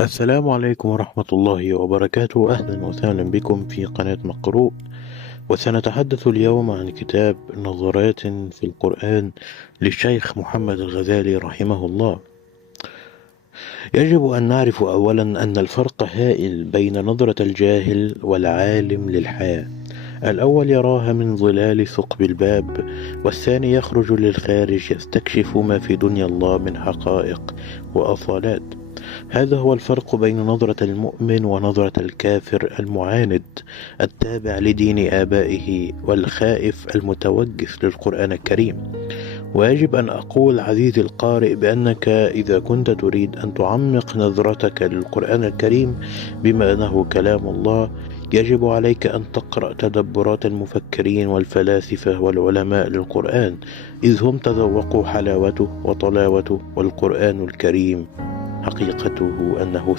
السلام عليكم ورحمة الله وبركاته. أهلا وسهلا بكم في قناة مقروء. وسنتحدث اليوم عن كتاب نظرات في القرآن للشيخ محمد الغزالي رحمه الله. يجب أن نعرف أولا أن الفرق هائل بين نظرة الجاهل والعالم للحياة. الأول يراها من ظلال ثقب الباب، والثاني يخرج للخارج يستكشف ما في دنيا الله من حقائق وأصالات. هذا هو الفرق بين نظرة المؤمن ونظرة الكافر المعاند التابع لدين آبائه والخائف المتوجس للقرآن الكريم. ويجب أن أقول عزيزي القارئ بأنك إذا كنت تريد أن تعمق نظرتك للقرآن الكريم بما أنه كلام الله، يجب عليك أن تقرأ تدبرات المفكرين والفلاسفة والعلماء للقرآن، إذ هم تذوقوا حلاوته وطلاوته. والقرآن الكريم حقيقته أنه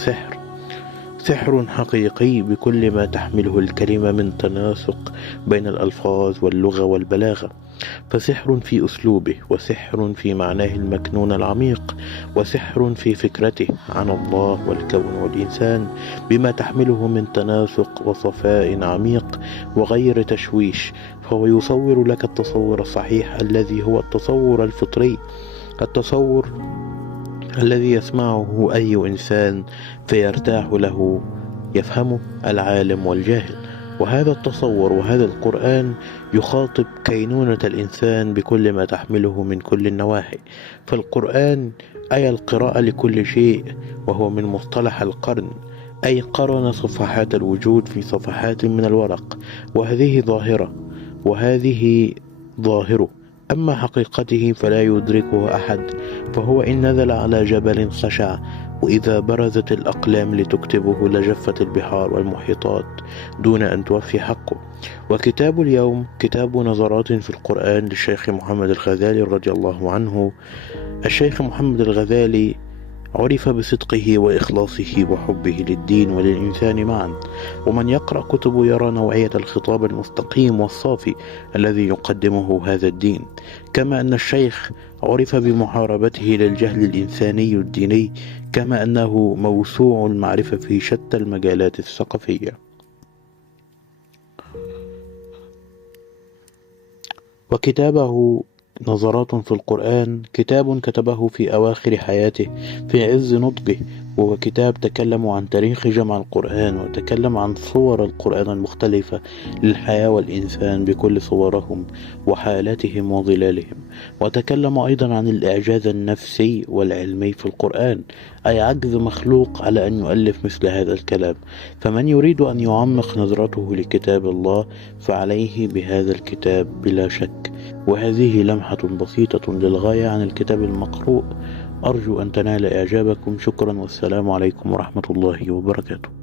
سحر حقيقي بكل ما تحمله الكلمة من تناسق بين الألفاظ واللغة والبلاغة، فسحر في أسلوبه، وسحر في معناه المكنون العميق، وسحر في فكرته عن الله والكون والإنسان بما تحمله من تناسق وصفاء عميق وغير تشويش. فهو يصور لك التصور الصحيح الذي هو التصور الفطري، التصور الذي يسمعه أي إنسان فيرتاح له، يفهمه العالم والجاهل. وهذا التصور وهذا القرآن يخاطب كينونة الإنسان بكل ما تحمله من كل النواحي. فالقرآن أي القراءة لكل شيء، وهو من مصطلح القرن، أي قرن صفحات الوجود في صفحات من الورق، وهذه ظاهره. أما حقيقته فلا يدركه أحد، فهو إن نزل على جبل خشع، وإذا برزت الأقلام لتكتبه لجفت البحار والمحيطات دون أن توفي حقه. وكتاب اليوم كتاب نظرات في القرآن للشيخ محمد الغزالي رضي الله عنه. الشيخ محمد الغزالي عرف بصدقه وإخلاصه وحبه للدين وللإنسان معا، ومن يقرأ كتبه يرى نوعية الخطاب المستقيم والصافي الذي يقدمه هذا الدين. كما أن الشيخ عرف بمحاربته للجهل الإنساني الديني، كما أنه موسوع المعرفة في شتى المجالات الثقافية. وكتابه نظرات في القرآن كتاب كتبه في أواخر حياته في عز نضجه، وهو كتاب تكلم عن تاريخ جمع القرآن، وتكلم عن صور القرآن المختلفة للحياة والإنسان بكل صورهم وحالاتهم وظلالهم. وتكلم أيضا عن الإعجاز النفسي والعلمي في القرآن، أي عجز مخلوق على أن يؤلف مثل هذا الكلام. فمن يريد أن يعمق نظرته لكتاب الله فعليه بهذا الكتاب بلا شك. وهذه لمحة بسيطة للغاية عن الكتاب المقروء، أرجو أن تنال إعجابكم. شكرا، والسلام عليكم ورحمة الله وبركاته.